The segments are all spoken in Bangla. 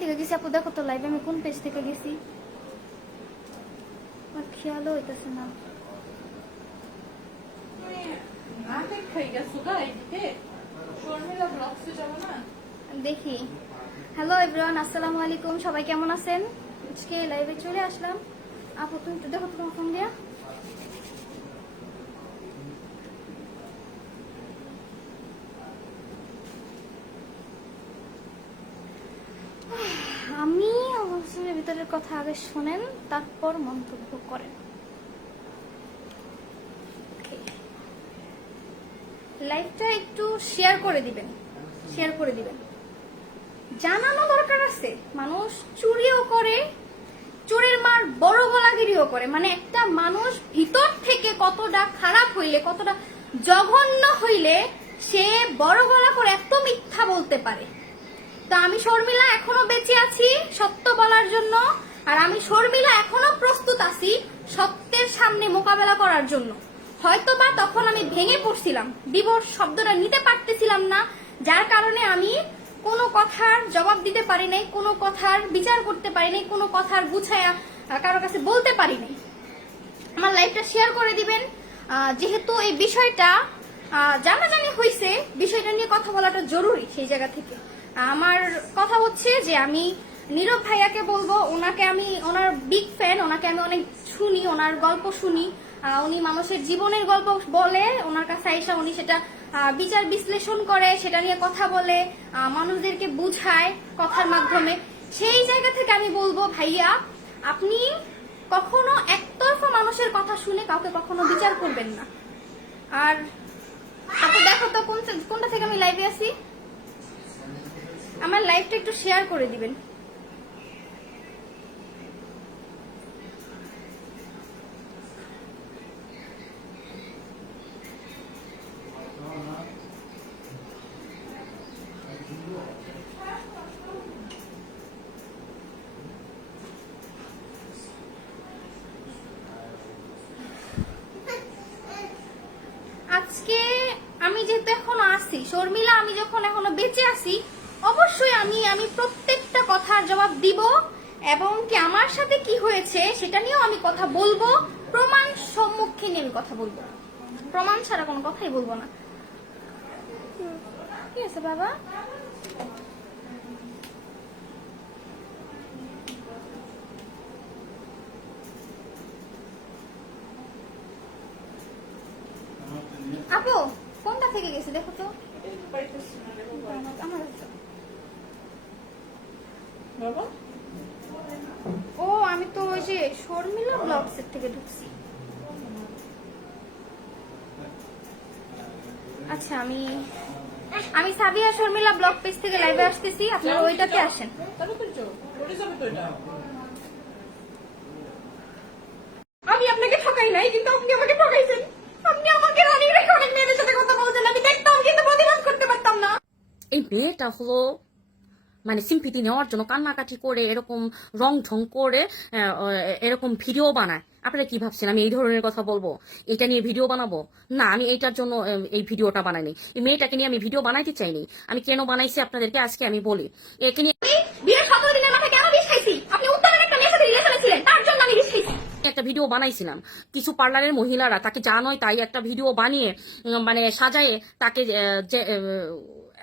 থেকে গেছি, আপু দেখো তো লাইভে আমি কোন পেজ থেকে গেছি? আমার খেয়ালও হইতেছে না। দেখি। হ্যালো এভরিওয়ান আসসালামু আলাইকুম, সবাই কেমন আছেন? আজকে লাইভে চলে আসলাম। আপু, তুমি একটু দেখো তোমার ফোন দিয়া আমি ভিতরের কথা আগে শোনেন, তারপর মন্তব্য করেন. লাইভটা একটু শেয়ার করে দিবেন শেয়ার করে দিবেন। জানানো দরকার আছে। মানুষ চুরিও করে, চোরের মার বড় গলাগিরিও করে। মানে একটা মানুষ ভিতর থেকে কতটা খারাপ হইলে, কতটা জঘন্য হইলে, সে বড় গলা করে এত মিথ্যা বলতে পারে। তো আমি শর্মিলা এখনও বেঁচে আছি সত্য বলার জন্য। আর আমি শর্মিলা এখনও প্রস্তুত আছি সত্যের সামনে মোকাবেলা করার জন্য। হয়তো বা তখন আমি ভেঙে পড়ছিলাম বিবর শব্দটা নিতে পারতেছিলাম না যার কারণে আমি কোনো কথার জবাব দিতে পারি নাই কোনো কথার বিচার করতে পারি নাই কোনো কথার গুছায়া আহ, কারও কাছে বলতে পারি নাই। আমার লাইফটা শেয়ার করে দিবেন। যেহেতু এই বিষয়টা জানাজানি হয়েছে বিষয়টা নিয়ে কথা বলাটা জরুরি সেই জায়গা থেকে। আমার কথা হচ্ছে যে আমি নীরব ভাইয়াকে বলব, ওনাকে আমি, ওনার বিগ ফ্যান ওনাকে আমি অনেক শুনি, ওনার গল্প শুনি। উনি মানুষের জীবনের গল্প বলে, ওনার কাছে আইসা উনি সেটা বিচার বিশ্লেষণ করে, সেটা নিয়ে কথা বলে মানুষদেরকে বুঝায় কথার মাধ্যমে। সেই জায়গা থেকে আমি বলব, ভাইয়া, আপনি কখনো একতরফা মানুষের কথা শুনে কাউকে কখনো বিচার করবেন না। আর দেখো তো কোন কোনটা থেকে আমি লাইভে আছি? আমার লাইভটা একটু শেয়ার করে দিবেন। আজকে আমি যেহেতু এখনও আছি, শর্মিলা, আমি যখন এখনও বেঁচে আছি অবশ্যই আমি আমি প্রত্যেকটা কথার জবাব দিব। এবং কি আমার সাথে কি হয়েছে সেটা নিয়েও আমি কথা বলব। প্রমাণ সম্মুখীন আমি কথা বলব। প্রমাণ ছাড়া কোনো কথাই বলব না। কি আছে বাবা? আপু কোনটা থেকে গেছে দেখো তো? আমার। বাবা? ও আমি তো ওই যে শর্মিলা ব্লগসের থেকে ঢুকছি। আচ্ছা আমি আমি সাবিয়া শর্মিলা ব্লগ পেজ থেকে লাইভে আসতেছি আপনারা ওইটাতে আসেন। আমি আপনাকে ঠকাই নাই কিন্তু আপনি আমাকে ঠকাইছেন। আপনি আমাকে রানিং রেখে অনেক মেয়েদের সাথে কথা বলছেন আমি দেখতাম কিন্তু প্রতিবাদ করতে পারতাম না। এই মেয়েটা হলো মানে সিম্পিতি নেওয়ার জন্য কান্নাকাটি করে এরকম রং ঢং করে এরকম ভিডিও বানায়। আপনারা কি ভাবছেন? আমি এই ধরনের কথা বলব? এটা নিয়ে ভিডিও বানাবো? না আমি এইটার জন্য এই ভিডিওটা বানাইনি। এই মেয়েটাকে নিয়ে আমি ভিডিও বানাইতে চাইনি। আমি কেন বানাইছি আপনাদেরকে আজকে আমি বলি। একে নিয়ে একটা ভিডিও বানাইছিলাম। কিছু পার্লারের মহিলারা তাকে জানোই তাই একটা ভিডিও বানিয়ে মানে সাজায়ে তাকে যে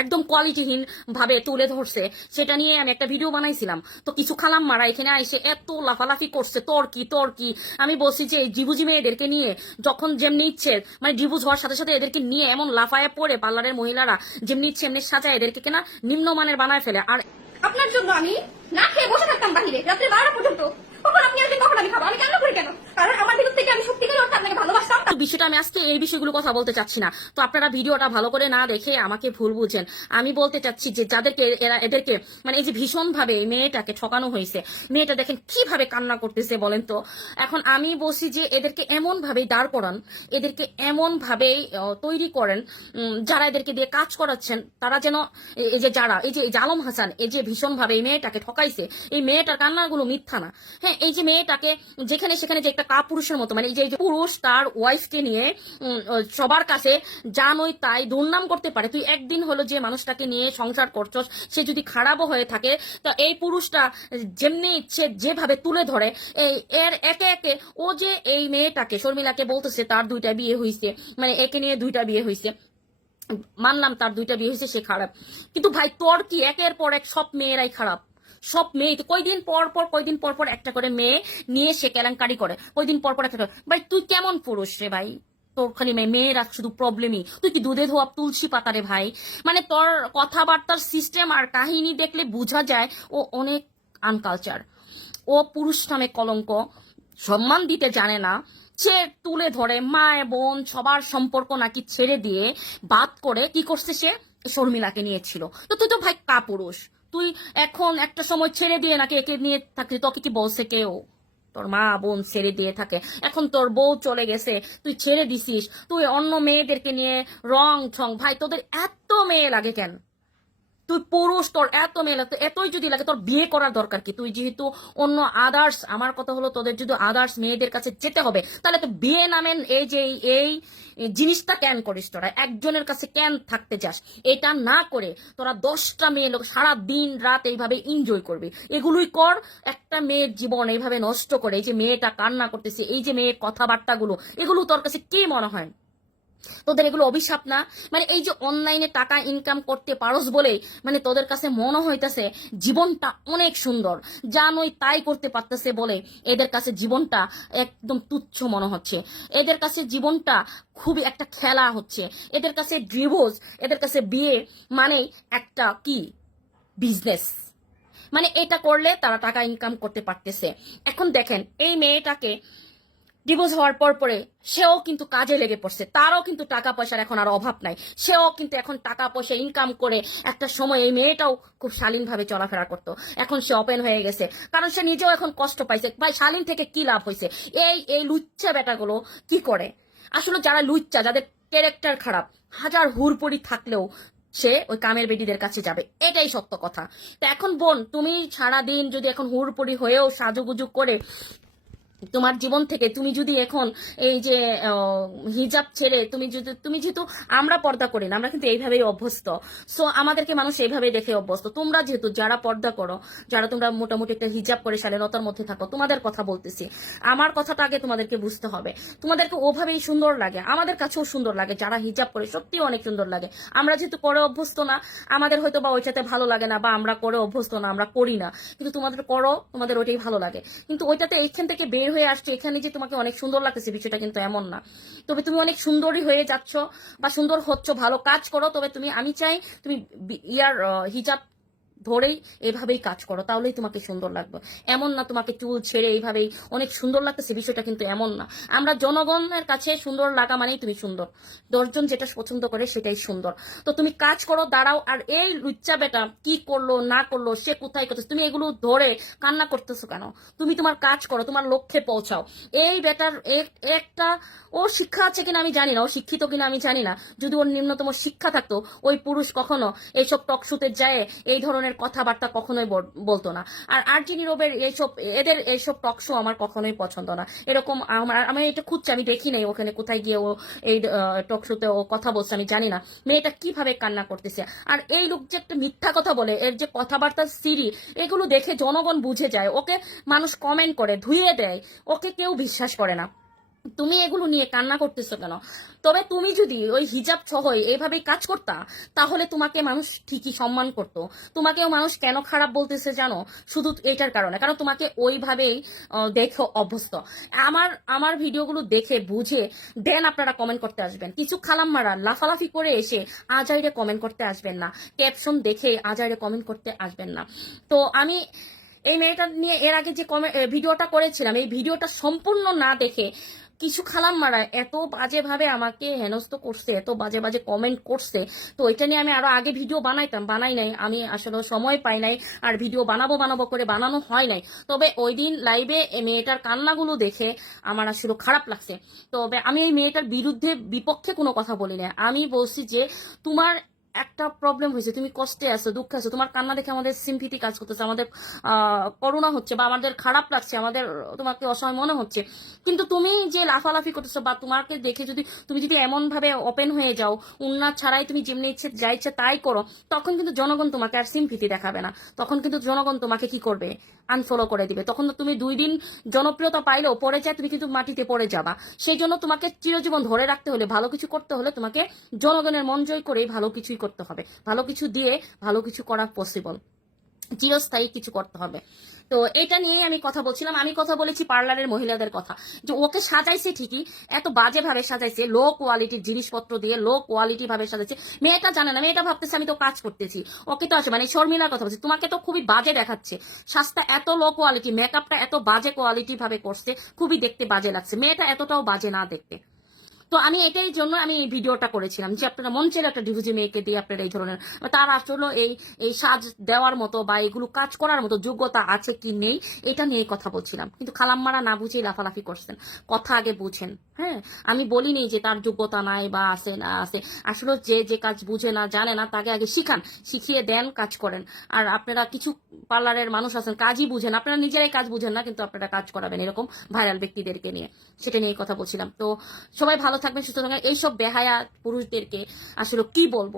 একদম কোয়ালিটিহীন ভাবে তুলে ধরছে, সেটা নিয়ে আমি একটা ভিডিও বানাইছিলাম। তো কিছু খালাম মারা এখানে এসে এত লাফালাফি করছে, তোর কি তোর কি? আমি বলছি যে এই ডিবুজি মেয়েদেরকে নিয়ে যখন যেমনি ইচ্ছে মানে ডিবুজ হওয়ার সাথে সাথে এদেরকে নিয়ে এমন লাফায় পড়ে পার্লারের মহিলারা, যেমনি ইচ্ছে এমনি সাজায় এদেরকে কেনা নিম্নমানের বানায় ফেলে। আর আপনার জন্য আমি না খেয়ে বসে থাকতাম বাহিরে, রাত্রে বারোটা পর্যন্ত। কখন আপনি আসবেন কখন আমি খাব? আমি কেন করি কেন? কারণ আমার ভিতর থেকে আমি সত্যিকার অর্থে আপনাকে বিষয়টা আমি আজকে এই বিষয়গুলো কথা বলতে চাচ্ছি না। তো আপনারা ভিডিওটা ভালো করে না দেখে আমাকে ভুল বুঝেন। আমি বলতে চাচ্ছি যে যাদেরকে এরা এদেরকে মানে এই যে ভীষণ ভাবে এই মেয়েটাকে ঠকানো হয়েছে, মেয়েটা দেখেন কীভাবে কান্না করতেছে বলেন তো? এখন আমি বলছি যে এদেরকে এমন ভাবে দাঁড় করান, এদেরকে এমন ভাবে তৈরি করেন যারা এদেরকে দিয়ে কাজ করাচ্ছেন, তারা যেন এই যে যারা, এই যে জালম হাসান, এই যে ভীষণ ভাবে এই মেয়েটাকে ঠকাইছে, এই মেয়েটার কান্নাগুলো মিথ্যা না। হ্যাঁ এই যে মেয়েটাকে যেখানে সেখানে যে একটা কাপুরুষের মতো মানে এই যে পুরুষ তার ওয়াইফকে নিয়ে সবার কাছে জানোই তাই দুর্নাম করতে পারে। তুই একদিন হলো যে মানুষটাকে নিয়ে সংসার করছস, সে যদি খারাপও হয়ে থাকে, তা এই পুরুষটা যেমনি ইচ্ছে যেভাবে তুলে ধরে, এই এর একে একে ও যে এই মেয়েটাকে, শর্মিলাকে বলতেছে, তার দুইটা বিয়ে হয়েছে মানে একে নিয়ে দুইটা বিয়ে হয়েছে মানলাম তার দুইটা বিয়ে হয়েছে সে খারাপ। কিন্তু ভাই তোর কি একের পর এক সব মেয়েরাই খারাপ? সব মেয়ে তো কয়দিন পর পর, কয়দিন পর পর একটা করে মেয়ে নিয়ে সে কেলেঙ্কারি করে। কয়দিন পর পর একটা করে ভাই, তুই কেমন পুরুষ রে ভাই? তোর খালি মেয়ে মেয়েরা শুধু প্রবলেমই তুই কি দুধে ধোয়া তুলসী পাতা রে ভাই? মানে তোর কথাবার্তার সিস্টেম আর কাহিনী দেখলে বোঝা যায় ও অনেক আনকালচার ও পুরুষ নামে কলঙ্ক। সম্মান দিতে জানে না। সে তুলে ধরে মায়, বোন, সবার সম্পর্ক নাকি ছেড়ে দিয়ে বাদ করে কি করছে সে? শর্মিলাকে নিয়েছিল। তো তুই তো ভাই কাপুরুষ। তুই এখন একটা সময় ছেড়ে দিয়ে নাকি একে নিয়ে থাকলি? তোকে কি বলছে কেউ? তোর মা বোন ছেড়ে দিয়ে থাকে। এখন তোর বউ চলে গেছে। তুই ছেড়ে দিছিস। তুই অন্য মেয়েদেরকে নিয়ে রং ঠং ভাই, তোদের এত মেয়ে লাগে কেন? তুই পুরুষ, তোর এত মেয়ে লাগতো এতই যদি লাগে তোর বিয়ে করার দরকার কি? তুই যেহেতু অন্য আদার্স আমার কথা হলো তোদের যদি আদার্স মেয়েদের কাছে যেতে হবে, তাহলে তো বিয়ে নামেন এই যে এই- জিনিসটা ক্যান করিস তোরা? একজনের কাছে ক্যান থাকতে যাস? এটা না করে তোরা দশটা মেয়ে লোক সারা দিন রাত এইভাবে এনজয় করবি। এগুলোই কর, একটা মেয়ের জীবন এইভাবে নষ্ট করে, এই যে মেয়েটা কান্না করতেছে, এই যে মেয়ের কথাবার্তাগুলো, এগুলো তোর কাছে কে মনে হয়? তোদের এগুলো অভিশাপ না? মানে এই যে অনলাইনে টাকা ইনকাম করতে পারস বলে মানে তোদের কাছে মনে হইতেছে জীবনটা অনেক সুন্দর। জানোই তাই করতে পারতেছে বলে এদের কাছে জীবনটা একদম তুচ্ছ মনে হচ্ছে। এদের কাছে জীবনটা খুবই একটা খেলা হচ্ছে। এদের কাছে ডিভোর্স এদের কাছে বিয়ে মানে একটা কি? বিজনেস মানে এটা করলে তারা টাকা ইনকাম করতে পারতেছে। এখন দেখেন, এই মেয়েটাকে ডিভোর্স হওয়ার পর পরে সেও কিন্তু কাজে লেগে পড়ছে। তারও কিন্তু টাকা পয়সার এখন আর অভাব নাই। সেও কিন্তু এখন টাকা পয়সা ইনকাম করে একটা সময় এই মেয়েটাও খুব শালীনভাবে চলাফেরা করতো। এখন সে ওপেন হয়ে গেছে। কারণ সে নিজেও এখন কষ্ট পাইছে। ভাই, শালীন থেকে কি লাভ হয়েছে এই এই লুচ্চা বেটাগুলো কি করে? আসলে যারা লুচ্চা যাদের ক্যারেক্টার খারাপ, হাজার হুরপুরি থাকলেও সে ওই কামের বেডিদের কাছে যাবে। এটাই সত্য কথা। তো এখন বোন, তুমি সারাদিন যদি এখন হুড়পুরি হয়েও সাজুগুজু করে তোমার জীবন থেকে তুমি যদি এখন এই যে হিজাব ছেড়ে তুমি যদি, তুমি যেহেতু আমরা পর্দা করি না, আমরা কিন্তু এইভাবেই অভ্যস্ত। সো আমাদেরকে মানুষ এইভাবে দেখে অভ্যস্ত। তোমরা যেহেতু যারা পর্দা করো, যারা তোমরা মোটামুটি একটা হিজাব করে শালীনতার মধ্যে থাকো, তোমাদের কথা বলতেছি। আমার কথাটা আগে তোমাদেরকে বুঝতে হবে। তোমাদেরকে ওভাবেই সুন্দর লাগে। আমাদের কাছেও সুন্দর লাগে যারা হিজাব করে সত্যি অনেক সুন্দর লাগে। আমরা যেহেতু করে অভ্যস্ত না, আমাদের হয়তো বা ওইটাতে ভালো লাগে না বা আমরা করে অভ্যস্ত না, আমরা করি না। কিন্তু তোমাদের করো, তোমাদের ওইটাই ভালো লাগে। কিন্তু ওইটাতে এইখান থেকে বের হয়ে আসছো, এখানে যে তোমাকে অনেক সুন্দর লাগতেছে, বিষয়টা কিন্তু এমন না। তবে তুমি অনেক সুন্দরই হয়ে যাচ্ছ বা সুন্দর হচ্ছ, ভালো কাজ করো, তবে তুমি, আমি চাই তুমি ইয়ার হিজাব ধরেই এভাবেই কাজ করো, তাহলেই তোমাকে সুন্দর লাগবে। এমন না তোমাকে চুল ছেড়ে এইভাবেই, অনেক সুন্দর লাগতেছে, বিষয়টা কিন্তু এমন না। আমরা জনগণের কাছে সুন্দর লাগা মানেই তুমি সুন্দর। দশজন যেটা পছন্দ করে সেটাই সুন্দর। তো তুমি কাজ করো, দাঁড়াও, আর এই লুচ্চা বেটা কি করল, না করল, সে কোথায় করতেছে, তুমি এগুলো ধরে কান্না করতেছো কেন? তুমি তোমার কাজ করো, তোমার লক্ষ্যে পৌঁছাও। এই বেটার এক- একটা, ও শিক্ষা আছে কিনা আমি জানি না, ও শিক্ষিত কিনা আমি জানি না। যদি ওর নিম্নতম শিক্ষা থাকতো, ওই পুরুষ কখনো এইসব টকশুতে যায়, এই ধরনের কথাবার্তা কখনোই বলতো না। আর আর্জিনি রোবের এইসব এদের এইসব টকশো আমার কখনোই পছন্দ না। এরকম আমার আমি এটা খুঁজছি, আমি দেখি নাই ওখানে কোথায় গিয়ে ও এই টকশোতে ও কথা বলছে, আমি জানি না। মেয়েটা কীভাবে কান্না করতেছে। আর এই লোক যে একটা মিথ্যা কথা বলে, এর যে কথাবার্তার সিরি এগুলো দেখে জনগণ বুঝে যায়। ওকে মানুষ কমেন্ট করে ধুইয়ে দেয়। ওকে কেউ বিশ্বাস করে না। তুমি এগুলো নিয়ে কান্না করতেছো কেন? তবে তুমি যদি ওই হিজাব সহ এইভাবেই কাজ করতা, তাহলে তোমাকে মানুষ ঠিকই সম্মান করতো। তোমাকেও মানুষ কেন খারাপ বলতেছে জানো? শুধু এটার কারণে। কারণ তোমাকে ওইভাবেই দেখে অভ্যস্ত। আমার আমার ভিডিওগুলো দেখে, বুঝে, দেন আপনারা কমেন্ট করতে আসবেন। কিছু খালাম্মারা লাফালাফি করে এসে আজাইরে কমেন্ট করতে আসবেন না। ক্যাপশন দেখে আজাইরে কমেন্ট করতে আসবেন না। তো আমি এই মেয়েটা নিয়ে এর আগে যে ভিডিওটা করেছিলাম, এই ভিডিওটা সম্পূর্ণ না দেখে কিছু খালাম মারা এত বাজেভাবে আমাকে হেনস্থ করছে, এত বাজে বাজে কমেন্ট করছে। তো এটা নিয়ে আমি আরও আগে ভিডিও বানাইতাম, বানাই নাই। আমি আসলে সময় পাই নাই, আর ভিডিও বানাবো বানাবো করে বানানো হয় নাই। তবে ওই দিন লাইভে মেয়েটার কান্নাগুলো দেখে আমার আসলে খারাপ লাগছে। তবে আমি এই মেয়েটার বিরুদ্ধে, বিপক্ষে কোনো কথা বলি না আমি বলছি যে, তোমার একটা প্রবলেম হয়েছে, তুমি কষ্টে আছো, দুঃখে আছো, তোমার কান্না দেখে আমাদের সিম্পিতি কাজ করতেছে, আমাদের করুণা হচ্ছে বা আমাদের খারাপ লাগছে, আমাদের, তোমাকে অসহায় মনে হচ্ছে। কিন্তু তুমি যে লাফালাফি করতেছো বা তোমাকে দেখে যদি, তুমি যদি এমন ভাবে ওপেন হয়ে যাও উন্নাদ ছাড়াই তুমি যেমনি ইচ্ছে, যা ইচ্ছে তাই করো, তখন কিন্তু জনগণ তোমাকে আর সিম্পিতি দেখাবে না। তখন কিন্তু জনগণ তোমাকে কি করবে? আনফলো করে দিবে। তখন তো তুমি দুই দিন জনপ্রিয়তা পাইলেও পরে যায় তুমি কিন্তু মাটিতে পড়ে যাবা। সেই জন্য তোমাকে চিরজীবন ধরে রাখতে হলে, ভালো কিছু করতে হলে তোমাকে জনগণের মন জয় করেই ভালো কিছুই করতে হবে। ভালো কিছু দিয়ে ভালো কিছু করা পসিবল চিরস্থায়ী কিছু করতে হবে। তো এটা নিয়েই আমি কথা বলছিলাম। আমি কথা বলেছি পার্লারের মহিলাদের কথা। যে ওকে সাজাইছে ঠিকই, এত বাজে ভাবে সাজাইছে, লো কোয়ালিটির জিনিসপত্র দিয়ে লো কোয়ালিটি ভাবে সাজাইছে। মেয়েটা জানে না, মেয়েটা ভাবতেছে, আমি তো কাজ করতেছি। ওকে তো আসে মানে শর্মিলার কথা বলছি, তোমাকে তো খুবই বাজে দেখাচ্ছে। সাজটা এত লো কোয়ালিটি, মেকআপটা এত বাজে কোয়ালিটি ভাবে করছে, খুবই দেখতে বাজে লাগছে। মেয়েটা এতটাও বাজে না দেখতে। তো আমি এটাই জন্য আমি এই ভিডিওটা করেছিলাম যে আপনারা চাইলে একটা ডিভোজি মেয়েকে দিয়ে আপনারা এই ধরনের তার আসলে এই এই সাজ দেওয়ার মতো বা এগুলো কাজ করার মতো যোগ্যতা আছে কি নেই, এটা নিয়ে কথা বলছিলাম। কিন্তু খালাম্মারা না বুঝেই লাফালাফি করছেন। কথা আগে বুঝেন হ্যাঁ? আমি বলিনি যে তার যোগ্যতা নাই বা আছে না আছে। আসলে যে যে কাজ বুঝে না, জানে না, তাকে আগে শিখান, শিখিয়ে দেন, কাজ করেন। আর আপনারা কিছু পার্লারের মানুষ আছেন, কাজই বুঝেন আপনারা নিজেরাই কাজ বুঝেন না, কিন্তু আপনারা কাজ করাবেন এরকম ভাইরাল ব্যক্তিদেরকে নিয়ে। সেটা নিয়ে কথা বলছিলাম। তো সবাই ভালো থাকবেন, সুস্থ থাকবেন। এইসব বেহায়া পুরুষদেরকে আসলে কি বলব?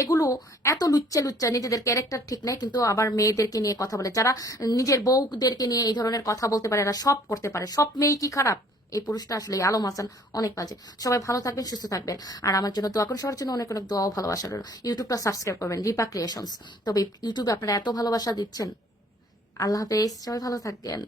এগুলো এত লুচ্চা লুচ্চা, নিজেদের ক্যারেক্টার ঠিক নেই, কিন্তু আবার মেয়েদেরকে নিয়ে কথা বলে। যারা নিজের বউদেরকে নিয়ে এই ধরনের কথা বলতে পারে, এরা সব করতে পারে। সব মেয়ে কি খারাপ? এই পুরুষটা আসলে আলম হাসান অনেক বাজে। সবাই ভালো থাকবেন, সুস্থ থাকবেন। আর আমার জন্য দোয়া করুন, সবার জন্য অনেক অনেক দোয়া ও ভালোবাসা রইল। ইউটিউবটা সাবস্ক্রাইব করবেন রিপা ক্রিয়েশনস তবে ইউটিউবে আপনারা এত ভালোবাসা দিচ্ছেন। আল্লাহ হাফেজ, সবাই ভালো থাকবেন।